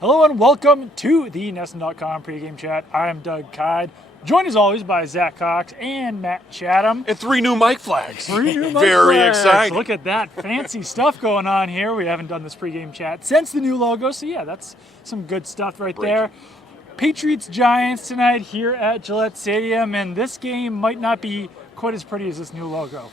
Hello and welcome to the NESN.com pregame chat. I'm Doug Kide, joined as always by Zach Cox and Matt Chatham. And 3 new mic flags. 3 new mic Very flags. exciting. Look at that fancy stuff going on here. We haven't done this pregame chat since the new logo, so yeah, that's some good stuff right there. Patriots Giants tonight here at Gillette Stadium, and this game might not be quite as pretty as this new logo.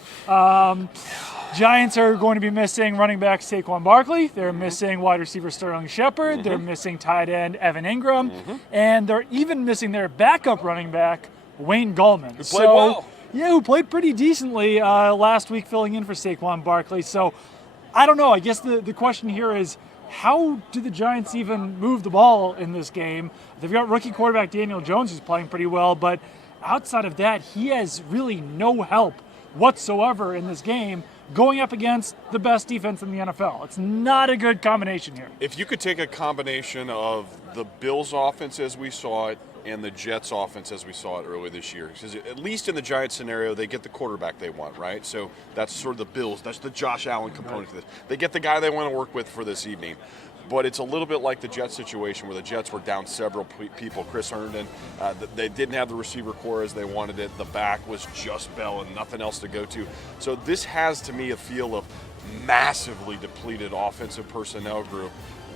Giants are going to be missing running back Saquon Barkley. They're missing wide receiver Sterling Shepard. They're missing tight end Evan Ingram. And they're even missing their backup running back, Wayne Gallman. Who played well. Yeah, who played pretty decently last week filling in for Saquon Barkley. So I don't know. I guess the question here is, how do the Giants even move the ball in this game? They've got rookie quarterback Daniel Jones who's playing pretty well, but outside of that, he has really no help whatsoever in this game going up against the best defense in the NFL. It's not a good combination here. If you could take a combination of the Bills offense as we saw it and the Jets offense as we saw it earlier this year, because at least in the Giants scenario, they get the quarterback they want, right? So that's sort of the Bills. That's the Josh Allen component to this. They get the guy they want to work with for this evening. But it's a little bit like the Jets situation where the Jets were down several people. Chris Herndon, they didn't have the receiver core as they wanted it. The back was just Bell and nothing else to go to. So this has, to me, a feel of massively depleted offensive personnel group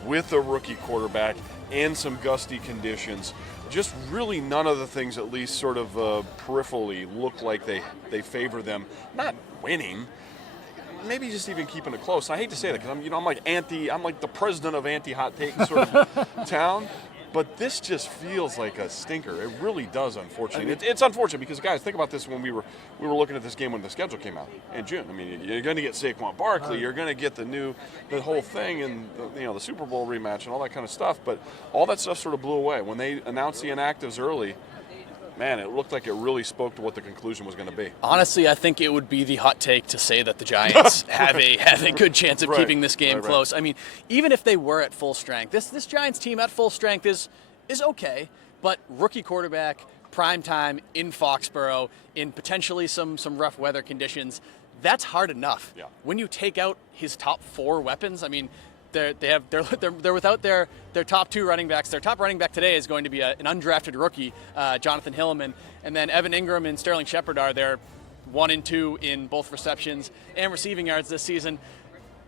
with a rookie quarterback and some gusty conditions. Just really none of the things, at least sort of peripherally, look like they favor them. Not winning. Maybe just even keeping it close. I hate to say that because I'm like the president of anti-hot take sort of town, but this just feels like a stinker. It really does, unfortunately. It's unfortunate because, guys, think about this when we were looking at this game when the schedule came out in June. I mean, you're going to get Saquon Barkley, you're going to get the whole thing, and the Super Bowl rematch and all that kind of stuff. But all that stuff sort of blew away when they announced the inactives early. Man, it looked like it really spoke to what the conclusion was going to be. Honestly, I think it would be the hot take to say that the Giants have a good chance of keeping this game close. I mean, even if they were at full strength, this Giants team at full strength is okay, but rookie quarterback, prime time in Foxborough, in potentially some rough weather conditions, that's hard enough. Yeah. When you take out his top 4 weapons, I mean, they're without their top 2 running backs. Their top running back today is going to be an undrafted rookie, Jonathan Hillman, and then Evan Ingram and Sterling Shepard are their 1 and 2 in both receptions and receiving yards this season.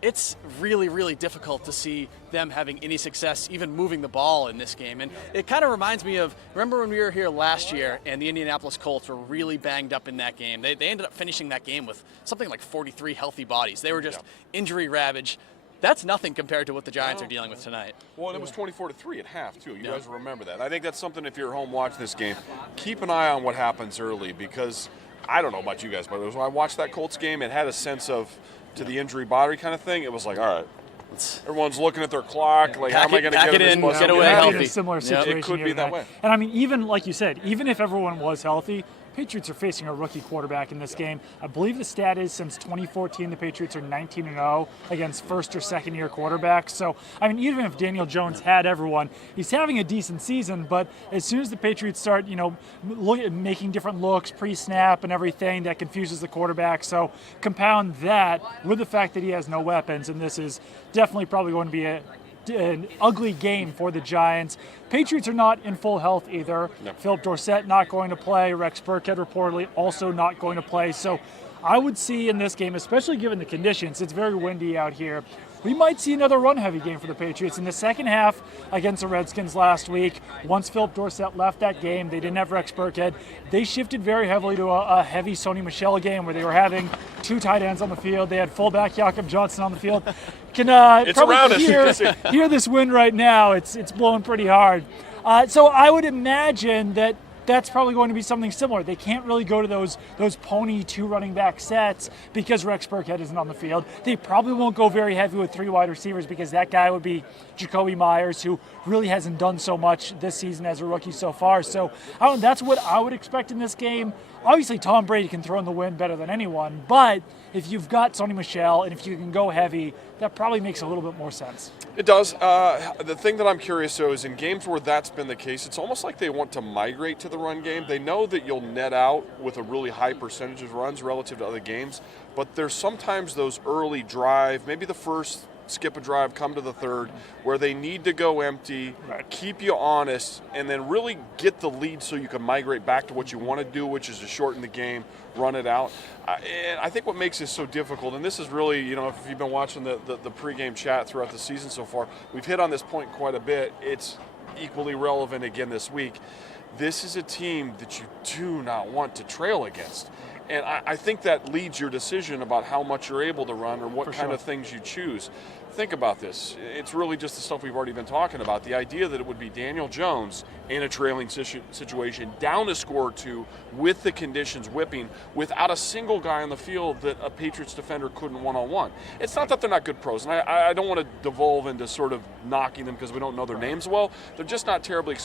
It's really, really difficult to see them having any success even moving the ball in this game. And it kind of reminds me of, remember when we were here last year and the Indianapolis Colts were really banged up in that game? They ended up finishing that game with something like 43 healthy bodies. They were just injury ravaged. That's nothing compared to what the Giants are dealing with tonight. Well, and it was 24-3 at half, too. You guys remember that. I think that's something, if you're at home watching this game, keep an eye on what happens early because I don't know about you guys, but when I watched that Colts game, it had a sense of, to the injury body kind of thing, it was like, all right, everyone's looking at their clock, like, how am I going to get in, this get away healthy. In a similar situation It could here be that tonight. way. And I mean, even like you said, even if everyone was healthy, Patriots are facing a rookie quarterback in this game. I believe the stat is since 2014, the Patriots are 19-0 against first or second year quarterbacks. So, I mean, even if Daniel Jones had everyone, he's having a decent season. But as soon as the Patriots start, making different looks pre-snap and everything, that confuses the quarterback. So compound that with the fact that he has no weapons, and this is definitely probably going to be an ugly game for the Giants. Patriots are not in full health either. Yep. Philip Dorsett not going to play. Rex Burkhead reportedly also not going to play. So I would see in this game, especially given the conditions, it's very windy out here, we might see another run-heavy game for the Patriots. In the second half against the Redskins last week, once Philip Dorsett left that game, they didn't have Rex Burkhead. They shifted very heavily to a heavy Sony Michel game where they were having 2 tight ends on the field. They had fullback Jakob Johnson on the field. Can probably hear this wind right now. It's blowing pretty hard. So I would imagine that that's probably going to be something similar. They can't really go to those pony 2 running back sets because Rex Burkhead isn't on the field. They probably won't go very heavy with 3 wide receivers because that guy would be Jacoby Myers, who really hasn't done so much this season as a rookie so far. So that's what I would expect in this game. Obviously, Tom Brady can throw in the wind better than anyone, but if you've got Sony Michel and if you can go heavy, that probably makes a little bit more sense. It does. The thing that I'm curious, though, is in games where that's been the case, it's almost like they want to migrate to the run game. They know that you'll net out with a really high percentage of runs relative to other games, but there's sometimes those early drive, maybe the first skip a drive, come to the third, where they need to go empty, Right. keep you honest, and then really get the lead so you can migrate back to what you want to do, which is to shorten the game, run it out. And I think what makes this so difficult, and this is really, you know, if you've been watching the pregame chat throughout the season so far, we've hit on this point quite a bit. It's equally relevant again this week. This is a team that you do not want to trail against. And I think that leads your decision about how much you're able to run or what kind of things you choose. Think about this. It's really just the stuff we've already been talking about. The idea that it would be Daniel Jones in a trailing situation, down a score or two, with the conditions whipping, without a single guy on the field that a Patriots defender couldn't one-on-one. It's not that they're not good pros, and I don't want to devolve into sort of knocking them because we don't know their names well. They're just not terribly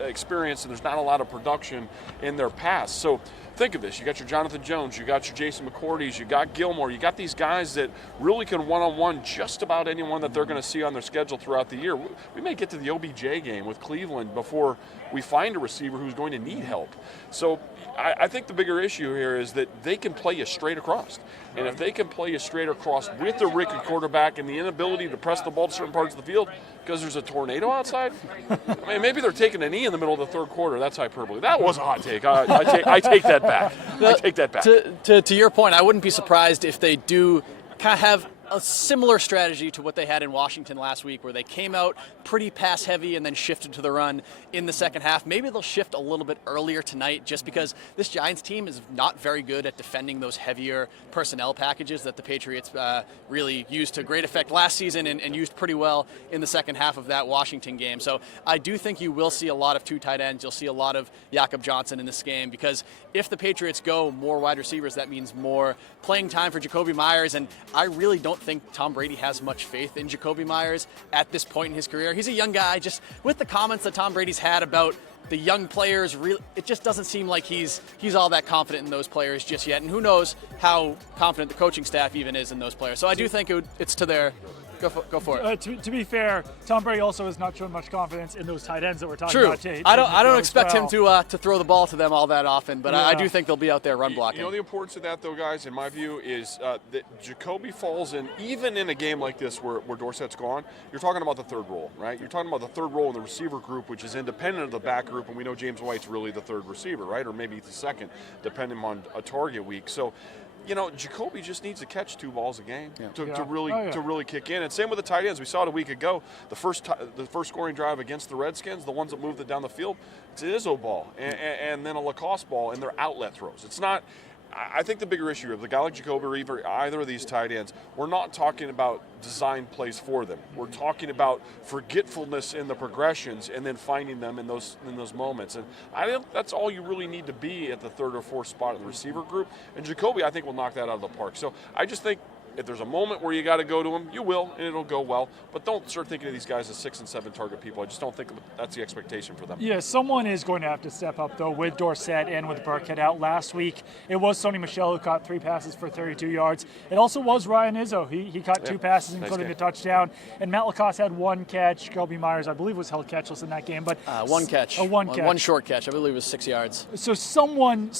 experienced, and there's not a lot of production in their past. So think of this. You got your Jonathan Jones, you got your Jason McCourty's, you got Gilmore, you got these guys that really can one-on-one just about anyone that they're going to see on their schedule throughout the year. We may get to the OBJ game with Cleveland before we find a receiver who's going to need help. So I think the bigger issue here is that they can play you straight across. And if they can play you straight across with the rookie quarterback and the inability to press the ball to certain parts of the field because there's a tornado outside, I mean, maybe they're taking a knee in the middle of the third quarter. That's hyperbole. That was a hot take. I take that back. I take that back. To your point, I wouldn't be surprised if they do kind of have a similar strategy to what they had in Washington last week, where they came out pretty pass heavy and then shifted to the run in the second half. Maybe they'll shift a little bit earlier tonight, just because this Giants team is not very good at defending those heavier personnel packages that the Patriots really used to great effect last season and used pretty well in the second half of that Washington game. So I do think you will see a lot of two tight ends. You'll see a lot of Jakob Johnson in this game, because if the Patriots go more wide receivers, that means more playing time for Jacoby Myers, and I really don't think Tom Brady has much faith in Jacoby Myers at this point in his career. He's a young guy. Just with the comments that Tom Brady's had about the young players, it just doesn't seem like he's all that confident in those players just yet. And who knows how confident the coaching staff even is in those players. So I do think it's to their go for it. To be fair, Tom Brady also has not shown much confidence in those tight ends that we're talking True. about. I don't expect him to throw the ball to them all that often, but I do think they'll be out there run blocking. You know the importance of that, though, guys, in my view, is that Jacoby falls in, even in a game like this where Dorsett's gone, you're talking about the third role, right? You're talking about the third role in the receiver group, which is independent of the back group, and we know James White's really the third receiver, right? Or maybe the second, depending on a target week. So, you know, Jacoby just needs to catch 2 balls a game to really kick in. And same with the tight ends. We saw it a week ago. The first scoring drive against the Redskins, the ones that moved it down the field, it's an Izzo ball and then a Lacoste ball, and they're outlet throws. It's not. I think the bigger issue of the guy like Jacoby or either of these tight ends, we're not talking about design plays for them. We're talking about forgetfulness in the progressions and then finding them in those moments. And I think that's all you really need to be at the third or fourth spot in the receiver group. And Jacoby, I think, will knock that out of the park. So I just think if there's a moment where you got to go to him, you will, and it'll go well. But don't start thinking of these guys as 6 and 7 target people. I just don't think that's the expectation for them. Yeah, someone is going to have to step up, though, with Dorsett and with Burkhead out last week. It was Sony Michel who caught 3 passes for 32 yards. It also was Ryan Izzo. He caught 2 passes, including a touchdown. And Matt Lacoste had 1 catch. Jacoby Myers, I believe, was held catchless in that game. But 1 catch. One short catch. I believe it was 6 yards. So someone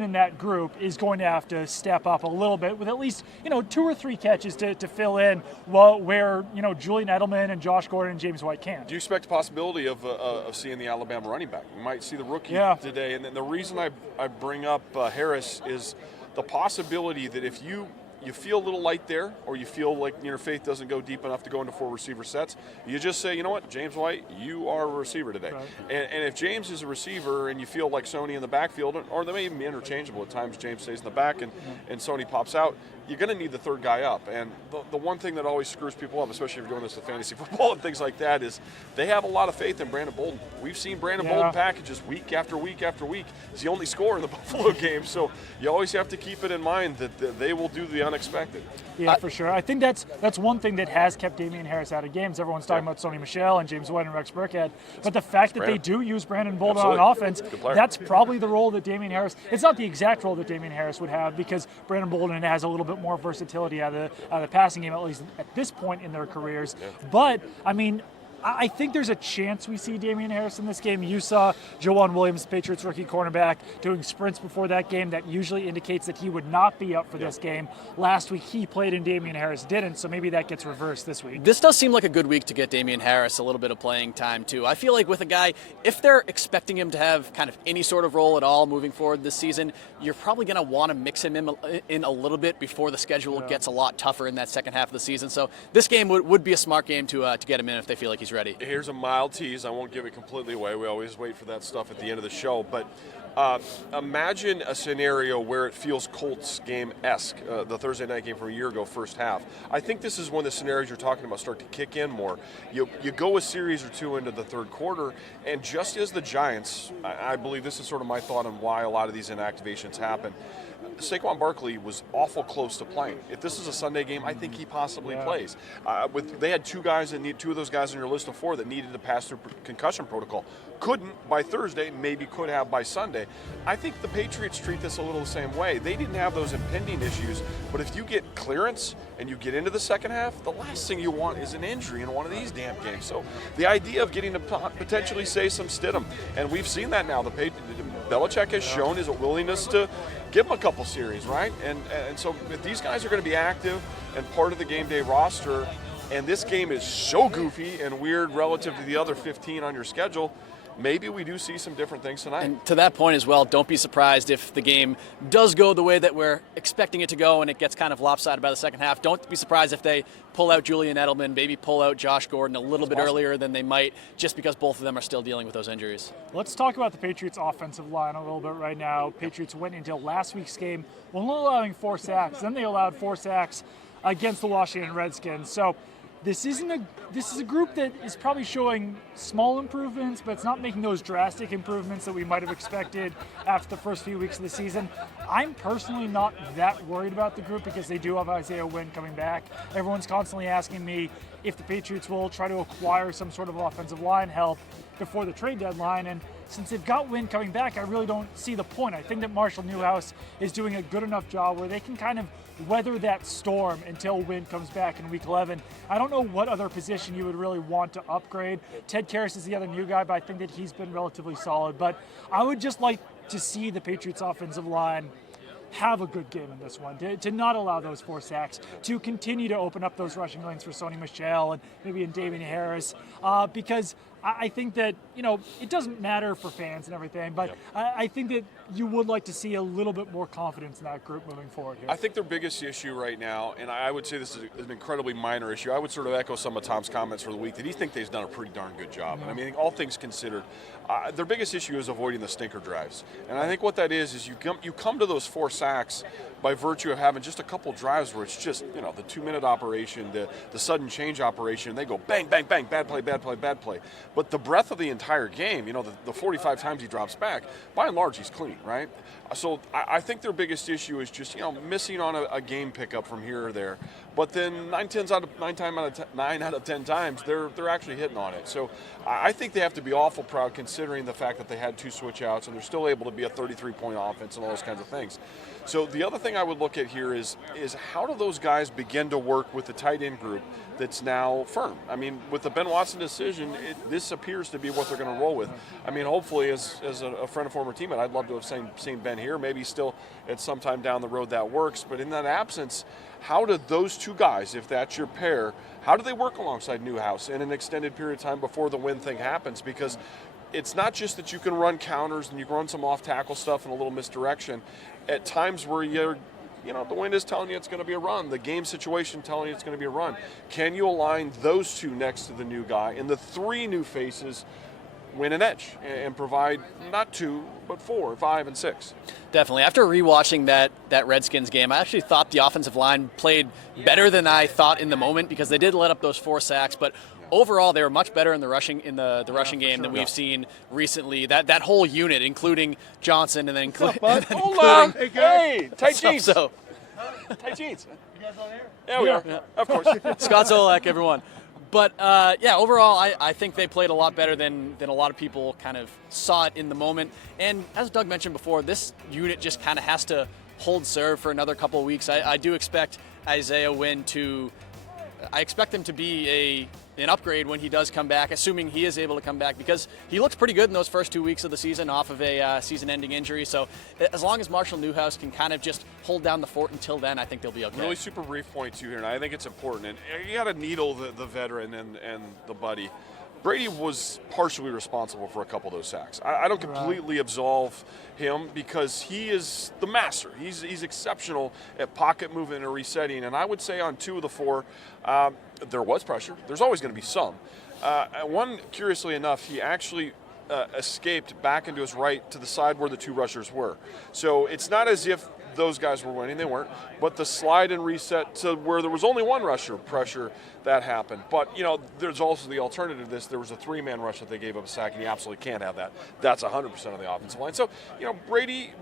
in that group is going to have to step up a little bit with at least 2 or 3 catches to fill in where Julian Edelman and Josh Gordon and James White can't. Do you expect the possibility of seeing the Alabama running back? We might see the rookie today. And then the reason I bring up Harris is the possibility that if you feel a little light there, or you feel like your faith doesn't go deep enough to go into 4 receiver sets, you just say, you know what, James White, you are a receiver today. Right. And if James is a receiver and you feel like Sony in the backfield, or they may even be interchangeable at times, James stays in the back and Sony pops out, you're going to need the third guy up. And the one thing that always screws people up, especially if you're doing this with fantasy football and things like that, is they have a lot of faith in Brandon Bolden. We've seen Brandon Bolden packages week after week after week. He's the only scorer in the Buffalo game. So you always have to keep it in mind that they will do the unexpected. Yeah, for sure. I think that's one thing that has kept Damian Harris out of games. Everyone's talking about Sony Michel and James White and Rex Burkhead. But the fact that they do use Brandon Bolden on offense, that's probably the role that Damian Harris – it's not the exact role that Damian Harris would have, because Brandon Bolden has a little bit more versatility out of the passing game, at least at this point in their careers. Yeah. But, I mean – I think there's a chance we see Damian Harris in this game. You saw Jawan Williams, Patriots rookie cornerback, doing sprints before that game. That usually indicates that he would not be up for this game. Last week he played and Damian Harris didn't, so maybe that gets reversed this week. This does seem like a good week to get Damian Harris a little bit of playing time too. I feel like with a guy, if they're expecting him to have kind of any sort of role at all moving forward this season, you're probably going to want to mix him in a little bit before the schedule gets a lot tougher in that second half of the season. So this game would be a smart game to get him in if they feel like he's ready. Here's a mild tease. I won't give it completely away. We always wait for that stuff at the end of the show. But imagine a scenario where it feels Colts game-esque, the Thursday night game from a year ago, first half. I think this is when the scenarios you're talking about start to kick in more. You go a series or two into the third quarter, and just as the Giants, I believe this is sort of my thought on why a lot of these inactivations happen. Saquon Barkley was awful close to playing. If this is a Sunday game, I think he possibly plays. They had two of those guys on your list of four that needed to pass through concussion protocol. Couldn't by Thursday, maybe could have by Sunday. I think the Patriots treat this a little the same way. They didn't have those impending issues, but if you get clearance and you get into the second half, the last thing you want is an injury in one of these damn games. So the idea of getting to potentially say some Stidham, and we've seen that now. Belichick has shown his willingness to give him a couple series, right? And so if these guys are going to be active and part of the game day roster, and this game is so goofy and weird relative to the other 15 on your schedule, maybe we do see some different things tonight. And to that point as well, don't be surprised if the game does go the way that we're expecting it to go and it gets kind of lopsided by the second half. Don't be surprised if they pull out Julian Edelman, maybe pull out Josh Gordon a little bit earlier than they might, just because both of them are still dealing with those injuries. Let's talk about the Patriots' offensive line a little bit right now. Patriots went into last week's game only allowing 4 sacks. Then they allowed 4 sacks against the Washington Redskins. So this is a group that is probably showing small improvements, but it's not making those drastic improvements that we might have expected after the first few weeks of the season. I'm personally not that worried about the group because they do have Isaiah Wynn coming back. Everyone's constantly asking me if the Patriots will try to acquire some sort of offensive line help before the trade deadline, and since they've got Wynn coming back, I really don't see the point. I think that Marshall Newhouse is doing a good enough job where they can kind of weather that storm until Wynn comes back in Week 11. I don't know what other position you would really want to upgrade. Ted Karras is the other new guy, but I think that he's been relatively solid. But I would just like to see the Patriots offensive line have a good game in this one, to not allow those 4 sacks, to continue to open up those rushing lanes for Sony Michel and maybe in Damian Harris, because I think that, it doesn't matter for fans and everything, but I think that you would like to see a little bit more confidence in that group moving forward here. I think their biggest issue right now, and I would say this is an incredibly minor issue, I would sort of echo some of Tom's comments for the week, that he thinks they've done a pretty darn good job. And I mean, all things considered, their biggest issue is avoiding the stinker drives. And I think what that is you come to those 4 sacks by virtue of having just a couple drives where it's just, the 2-minute operation, the sudden change operation, and they go bang, bang, bang, bad play, bad play, bad play. But the breadth of the entire game, the 45 times he drops back, by and large, he's clean, right? So I think their biggest issue is just, missing on a game pickup from here or there. But then 9 out of 10 times, they're actually hitting on it. So I think they have to be awful proud considering the fact that they had 2 switch outs and they're still able to be a 33-point offense and all those kinds of things. So the other thing I would look at here is how do those guys begin to work with the tight end group that's now firm? I mean, with the Ben Watson decision, this appears to be what they're going to roll with. I mean, hopefully, as a friend and former teammate, I'd love to have seen Ben here. Maybe still at some time down the road that works. But in that absence, how do those 2 guys, if that's your pair, how do they work alongside Newhouse in an extended period of time before the Wynn thing happens? Because it's not just that you can run counters and you can run some off-tackle stuff and a little misdirection. At times where the wind is telling you it's going to be a run, the game situation telling you it's going to be a run. Can you align those 2 next to the new guy and the 3 new faces win an edge and provide not 2, but 4, 5, and 6? Definitely. After rewatching that Redskins game, I actually thought the offensive line played better than I thought in the moment because they did let up those 4 sacks, but overall, they were much better in the rushing rushing game than we've seen recently. That whole unit, including Johnson, and then Hold on, hey, tight jeans. So tight jeans. You guys on air? Yeah, we are. Yeah. Of course. Scott Zolak, everyone. But overall, I think they played a lot better than a lot of people kind of saw it in the moment. And as Doug mentioned before, this unit just kind of has to hold serve for another couple of weeks. I do expect Isaiah Wynn to I expect him to be an upgrade when he does come back, assuming he is able to come back, because he looked pretty good in those first 2 weeks of the season off of a season-ending injury. So as long as Marshall Newhouse can kind of just hold down the fort until then, I think they'll be okay. Really super brief point too here, and I think it's important. And you got to needle the veteran and the buddy. Brady was partially responsible for a couple of those sacks. I don't completely absolve him because he is the master. He's exceptional at pocket movement and resetting. And I would say on 2 of the 4, there was pressure. There's always going to be some. One, curiously enough, he actually escaped back into his right to the side where the 2 rushers were. So it's not as if those guys were winning. They weren't. But the slide and reset to where there was only 1 rusher pressure, that happened. But, there's also the alternative to this. There was a 3-man rush that they gave up a sack, and you absolutely can't have that. That's 100% of the offensive line. So, Brady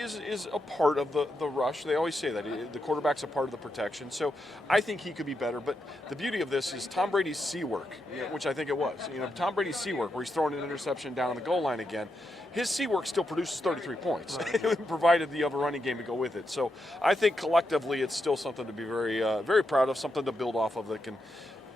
is a part of the rush. They always say that. The quarterback's a part of the protection. So I think he could be better. But the beauty of this is Tom Brady's C work, which I think it was. Tom Brady's C work, where he's throwing an interception down on the goal line again, his C work still produces 33 points, provided the other running game to go with it. So I think collectively it's still something to be very, very proud of, something to build off of that can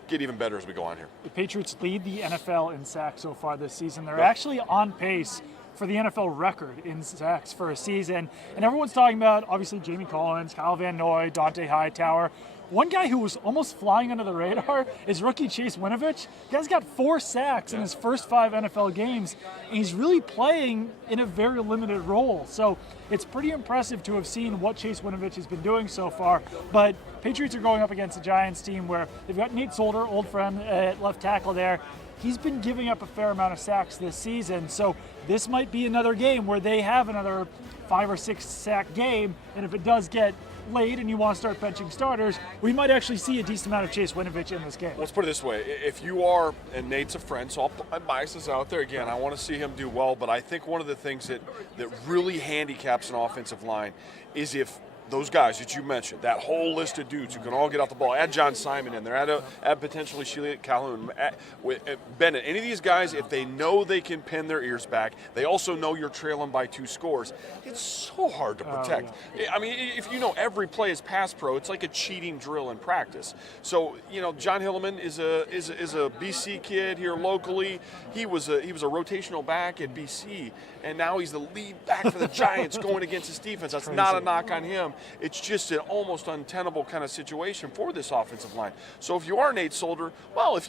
get even better as we go on here. The Patriots lead the NFL in sacks so far this season. They're actually on pace for the NFL record in sacks for a season. And everyone's talking about, obviously, Jamie Collins, Kyle Van Noy, Dante Hightower. One guy who was almost flying under the radar is rookie Chase Winovich. The guy's got 4 sacks in his first 5 NFL games, and he's really playing in a very limited role. So it's pretty impressive to have seen what Chase Winovich has been doing so far. But Patriots are going up against a Giants team where they've got Nate Solder, old friend at left tackle there. He's been giving up a fair amount of sacks this season. So this might be another game where they have another 5 or 6 sack game. And if it does get late and you want to start benching starters, we might actually see a decent amount of Chase Winovich in this game. Let's put it this way. If you are, and Nate's a friend, so my bias is out there. Again, I want to see him do well, but I think one of the things that really handicaps an offensive line is if those guys that you mentioned, that whole list of dudes who can all get off the ball, add John Simon in there, add potentially Sheila Calhoun, Bennett, any of these guys, if they know they can pin their ears back, they also know you're trailing by 2 scores, it's so hard to protect. I mean, if you know every play is pass pro, it's like a cheating drill in practice. So, John Hilleman is a BC kid here locally. He was a rotational back at BC, and now he's the lead back for the Giants going against his defense. That's not a knock on him. It's just an almost untenable kind of situation for this offensive line. So if you are Nate Solder, well, if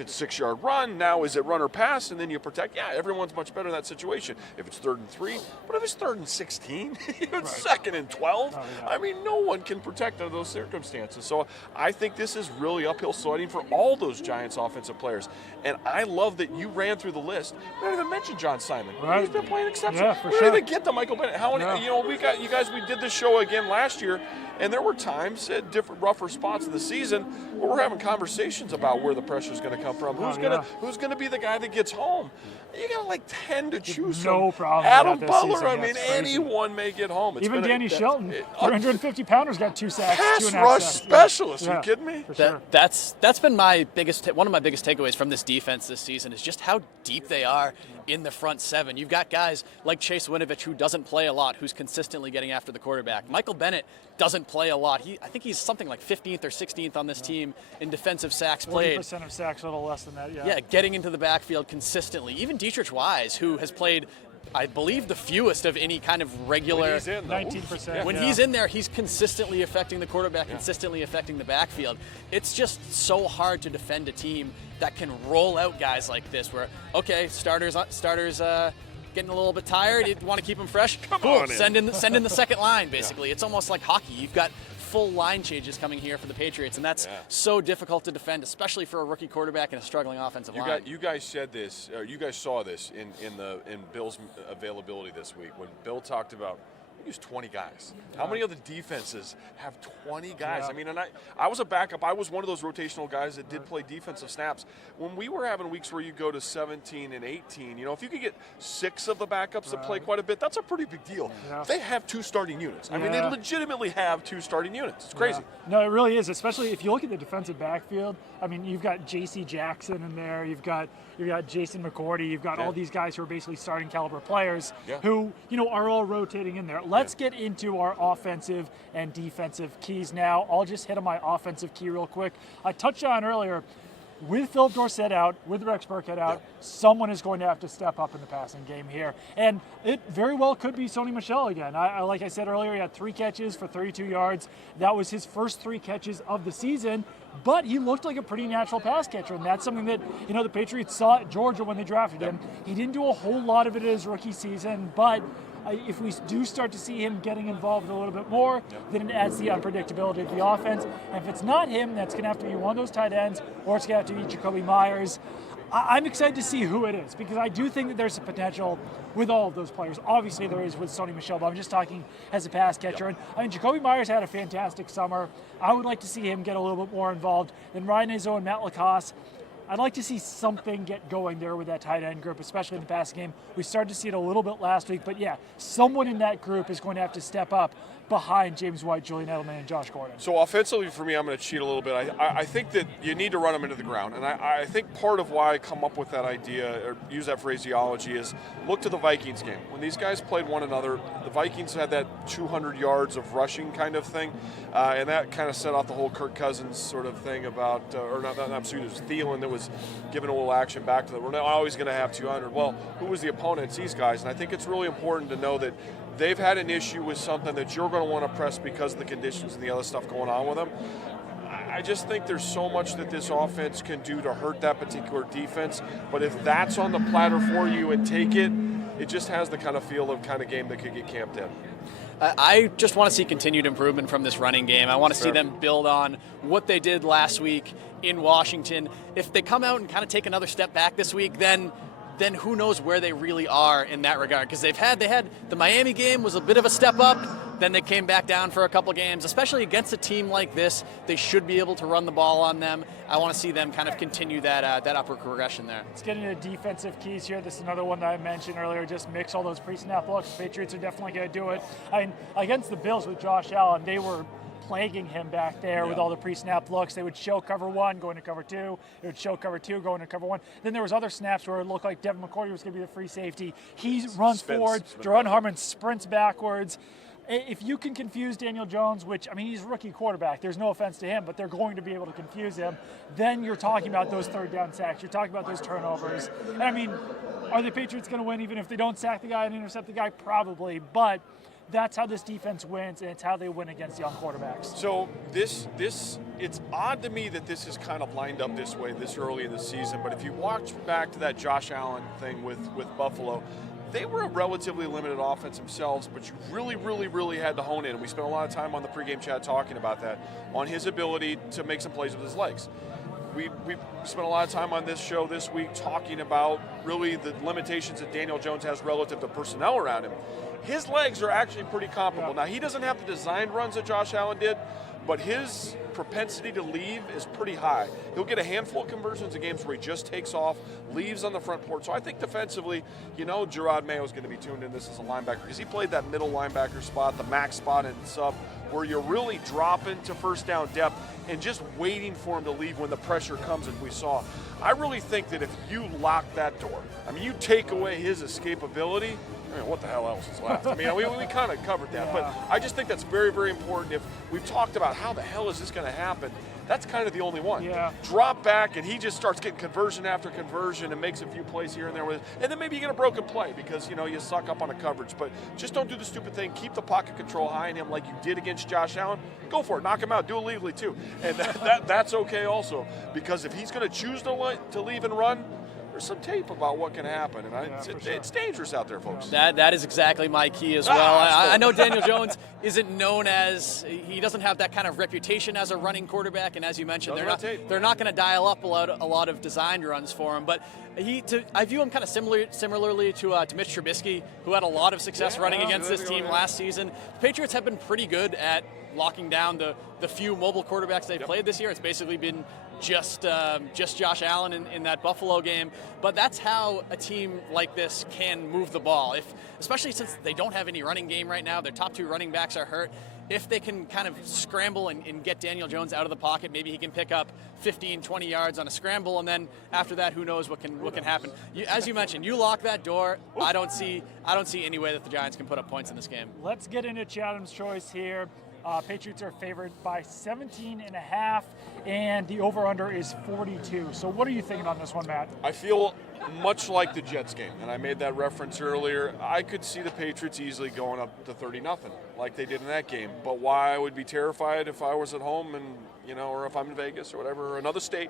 it's 6-yard run, now is it run or pass, and then you protect? Yeah, everyone's much better in that situation. If it's 3rd and 3, but if it's 3rd and 16, it's 2nd and 12. I mean, no one can protect under those circumstances. So I think this is really uphill sledding for all those Giants offensive players. And I love that you ran through the list. We didn't even mention John Simon. He's been playing exceptional. Yeah, for we didn't even get to Michael Bennett. How many? We did this show again last year, and there were times at different rougher spots of the season where we're having conversations about where the pressure is going to come from. Who's going to be the guy that gets home? You got like 10 to choose from. No problem. Adam Butler. I mean, anyone may get home. Even Danny Shelton, 350-pounders, got 2 sacks. Pass rush specialist. Are you kidding me? Sure. That's been one of my biggest takeaways from this defense this season is just how deep they are in the front 7. You've got guys like Chase Winovich, who doesn't play a lot, who's consistently getting after the quarterback. Michael Bennett doesn't play a lot. I think he's something like 15th or 16th on this team in defensive sacks played. 40% of sacks, a little less than that, Yeah, getting into the backfield consistently. Even Dietrich Wise, who has played, I believe, the fewest of any kind of regular. When he's in, 19%. When he's in there, he's consistently affecting the quarterback, consistently affecting the backfield. It's just so hard to defend a team that can roll out guys like this where, okay, starters getting a little bit tired, you want to keep them fresh? Come on send in the second line, basically. It's almost like hockey. You've got full line changes coming here for the Patriots, and that's so difficult to defend, especially for a rookie quarterback and a struggling offensive line. You guys said this, or you guys saw this in Bill's availability this week when Bill talked about we use 20 guys. How many other defenses have 20 guys? Yeah. I mean, and I was a backup. I was one of those rotational guys that did play defensive snaps. When we were having weeks where you go to 17 and 18, if you could get 6 of the backups that play quite a bit, that's a pretty big deal. Yeah. They have 2 starting units. I mean, they legitimately have 2 starting units. It's crazy. Yeah. No, it really is, especially if you look at the defensive backfield. I mean, you've got J.C. Jackson in there. You've got Jason McCourty. You've got all these guys who are basically starting caliber players who, are all rotating in there. let's get into our offensive and defensive keys now. I'll just hit on my offensive key real quick. I touched on earlier, with Philip Dorsett out, with Rex Burkhead out, someone is going to have to step up in the passing game here. And it very well could be Sony Michel again. Like I said earlier, he had 3 catches for 32 yards. That was his first 3 catches of the season, but he looked like a pretty natural pass catcher, and that's something that, the Patriots saw at Georgia when they drafted him. He didn't do a whole lot of it in his rookie season, but if we do start to see him getting involved a little bit more, then it adds the unpredictability of the offense. And if it's not him, that's going to have to be one of those tight ends, or it's going to have to be Jacoby Myers. I'm excited to see who it is, because I do think that there's a potential with all of those players. Obviously, there is with Sony Michel, but I'm just talking as a pass catcher. And I mean, Jacoby Myers had a fantastic summer. I would like to see him get a little bit more involved than Ryan Izzo and Matt Lacoste. I'd like to see something get going there with that tight end group, especially in the passing game. We started to see it a little bit last week, but yeah, someone in that group is going to have to step up behind James White, Julian Edelman, and Josh Gordon. So offensively for me, I'm going to cheat a little bit. I think that you need to run them into the ground. And I think part of why I come up with that idea, or use that phraseology, is look to the Vikings game. When these guys played one another, the Vikings had that 200 yards of rushing kind of thing. And that kind of set off the whole Kirk Cousins sort of thing about, or not, it was Thielen that was giving a little action back to them. We're not always going to have 200. Well, who was the opponent? It's these guys. And I think it's really important to know that they've had an issue with something that you're going to want to press because of the conditions and the other stuff going on with them. I just think there's so much that this offense can do to hurt that particular defense. But if that's on the platter for you and take it, it just has the kind of feel of kind of game that could get camped in. I just want to see continued improvement from this running game. I want to see them build on what they did last week in Washington. If they come out and kind of take another step back this week, then who knows where they really are in that regard, because they had the Miami game was a bit of a step up, then they came back down for a couple games. Especially against a team like this, they should be able to run the ball on them. I want to see them kind of continue that upward progression there. Let's get into defensive keys here. This is another one that I mentioned earlier. Just mix all those pre-snap looks. The Patriots are definitely going to do it. I mean, against the Bills with Josh Allen, they were plaguing him back there with all the pre-snap looks. They would show cover 1 going to cover 2. They would show cover 2 going to cover 1. Then there was other snaps where it looked like Devin McCourty was going to be the free safety. He runs forward. Jerron Harmon sprints backwards. If you can confuse Daniel Jones, which, I mean, he's a rookie quarterback, there's no offense to him, but they're going to be able to confuse him, then you're talking about those third down sacks. You're talking about those turnovers. And, I mean, are the Patriots going to win even if they don't sack the guy and intercept the guy? Probably, but that's how this defense wins, and it's how they win against young quarterbacks. So it's odd to me that this is kind of lined up this way this early in the season, but if you watch back to that Josh Allen thing with Buffalo, they were a relatively limited offense themselves, but you really, really, really had to hone in. And we spent a lot of time on the pregame chat talking about that, on his ability to make some plays with his legs. We spent a lot of time on this show this week talking about really the limitations that Daniel Jones has relative to personnel around him. His legs are actually pretty comparable. Now, he doesn't have the design runs that Josh Allen did, but his propensity to leave is pretty high. He'll get a handful of conversions in games where he just takes off, leaves on the front porch. So I think defensively, Gerard Mayo is going to be tuned in this as a linebacker, because he played that middle linebacker spot, the max spot in sub, where you're really dropping to first down depth and just waiting for him to leave when the pressure comes, as we saw. I really think that if you lock that door, you take away his escapability, what the hell else is left? We kind of covered that, but I just think that's very, very important. If we've talked about how the hell is this going to happen, that's kind of the only one. Yeah. Drop back, and he just starts getting conversion after conversion and makes a few plays here and there with it. And then maybe you get a broken play because, you suck up on a coverage. But just don't do the stupid thing. Keep the pocket control high in him like you did against Josh Allen. Go for it. Knock him out. Do it legally, too. And that's okay also, because if he's going to choose to leave and run, there's some tape about what can happen, and it's dangerous out there, folks. That is exactly my key as well. I know Daniel Jones isn't known he doesn't have that kind of reputation as a running quarterback, and as you mentioned, they're not going to dial up a lot of designed runs for him, but I view him kind of similarly to Mitch Trubisky, who had a lot of success running against this team last season. The Patriots have been pretty good at locking down the few mobile quarterbacks they've played this year. It's basically been just Josh Allen in that Buffalo game. But that's how a team like this can move the ball. Especially since they don't have any running game right now, their top 2 running backs are hurt. if they can kind of scramble and get Daniel Jones out of the pocket, maybe he can pick up 15, 20 yards on a scramble, and then after that, who knows what can happen. As you mentioned, you lock that door. I don't see any way that the Giants can put up points in this game. Let's get into Chatham's choice here. Patriots are favored by 17.5, and the over-under is 42. So what are you thinking on this one, Matt? I feel much like the Jets game, and I made that reference earlier. I could see the Patriots easily going up to 30-0, like they did in that game. But why I would be terrified if I was at home and, or if I'm in Vegas or whatever, or another state,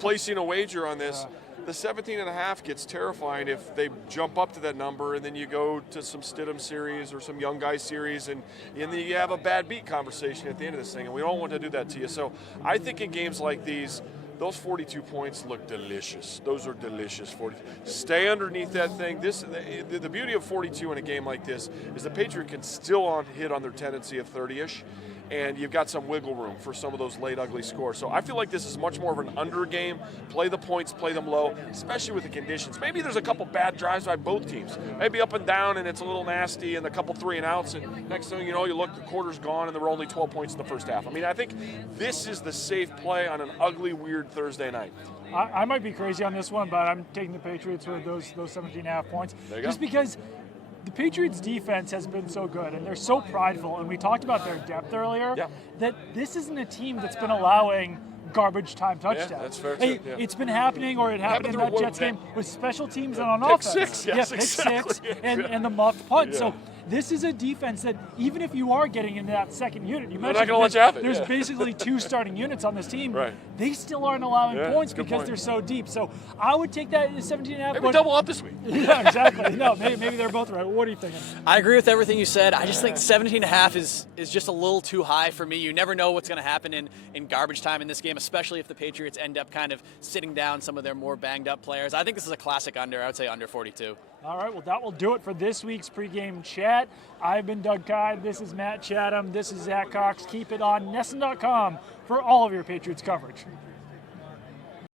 placing a wager on this. The 17.5 gets terrifying if they jump up to that number, and then you go to some Stidham series or some young guy series, and then you have a bad beat conversation at the end of this thing, and we don't want to do that to you. So I think in games like these, those 42 points look delicious. Those are delicious. 40. Stay underneath that thing. The beauty of 42 in a game like this is the Patriot can still hit on their tendency of 30-ish, and you've got some wiggle room for some of those late ugly scores. So I feel like this is much more of an under game. Play the points, play them low, especially with the conditions. Maybe there's a couple bad drives by both teams. Maybe up and down, and it's a little nasty, and a couple 3 and outs, and next thing you know, you look, the quarter's gone, and there were only 12 points in the first half. I mean, I think this is the safe play on an ugly, weird Thursday night. I might be crazy on this one, but I'm taking the Patriots with those 17.5 points. There you go. Just because the Patriots' defense has been so good, and they're so prideful, and we talked about their depth earlier, that this isn't a team that's been allowing garbage time touchdowns. Yeah, that's fair too. Yeah. It's been happening, or it happened in that Jets game with special teams and on pick offense. Six, yes, pick exactly. 6 and the muffed punt. Yeah. So this is a defense that even if you are getting into that second unit, you mentioned not gonna let you have it. there's basically 2 starting units on this team. Right. They still aren't allowing points that's a good because point. they're so deep. So I would take that as 17.5. Maybe double up this week. Yeah, exactly. No, maybe they're both right. What are you thinking? I agree with everything you said. I just think 17.5 is just a little too high for me. You never know what's going to happen in garbage time in this game, especially if the Patriots end up kind of sitting down some of their more banged up players. I think this is a classic under. I would say under 42. All right, well, that will do it for this week's pregame chat. I've been Doug Kide. This is Matt Chatham. This is Zach Cox. Keep it on NESN.com for all of your Patriots coverage.